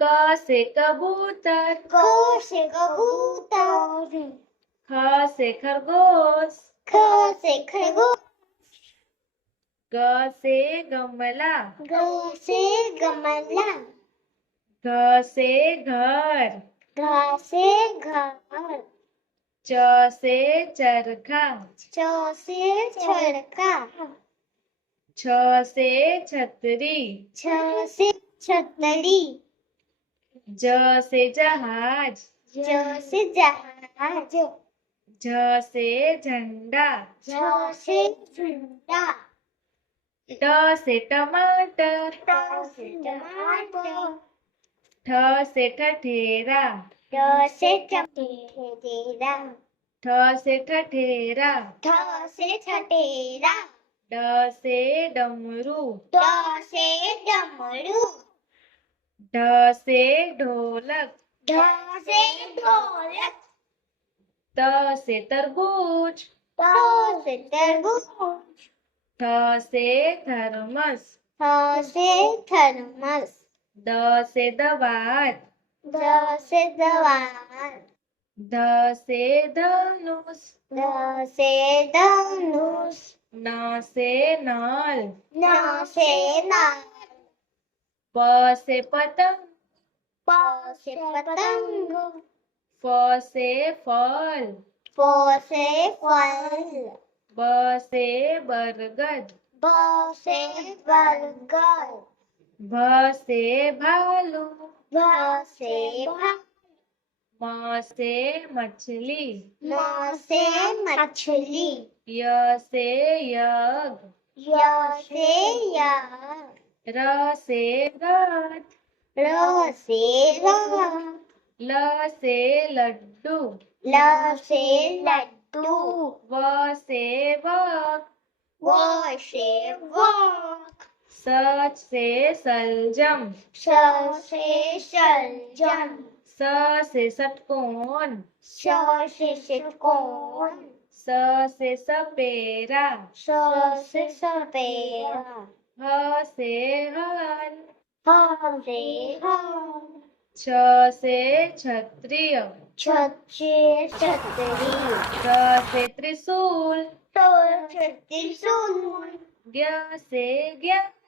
क से कबूतर, क से कबूतर, ख से खरगोश, ख से खरगोश, ग से गमला, ग से गमला, घ से घर, घ से घर, च से चरखा, च से चरखा, छ से छतरी, छ से छतरी, ज से जहाज, ज से जहाज, झ से झंडा, झ से झंडा, ट से टमाटर, ट से टमाटर, ठ से ठठेरा, ठ से ठठेरा, ठ से ठठेरा, ठ से ठठेरा, ड से डमरू, ड से डमरू, ढ से ढोलक, ढ से ढोलक, त से तरबूज, त से तरबूज, थ से थर्मस, थ से थर्मस, द से दवात, द से दवात, ध से धनुष, ध से धनुष, न से नल, न से नल, प से पतंग, प से पतंग, फ से फल, फ से फल, ब से बरगद, ब से बरगद, भ से भालू, भ से भालू, म से मछली, म से मछली, य से यज्ञ, य से यज्ञ, र से रथ, र से रथ, ल से लड्डू, ल से लड्डू, व से वक, व से वक, स से सलजम, स से सलजम, स से षटकोण, स से षटकोण, स से सपेरा, स से सपेरा, ह से हल, ह से हल, छ से क्षत्रिय, छ से छतरी, त्र से त्रिशूल, ट से त्रिशूल, ज्ञ से ज्ञान,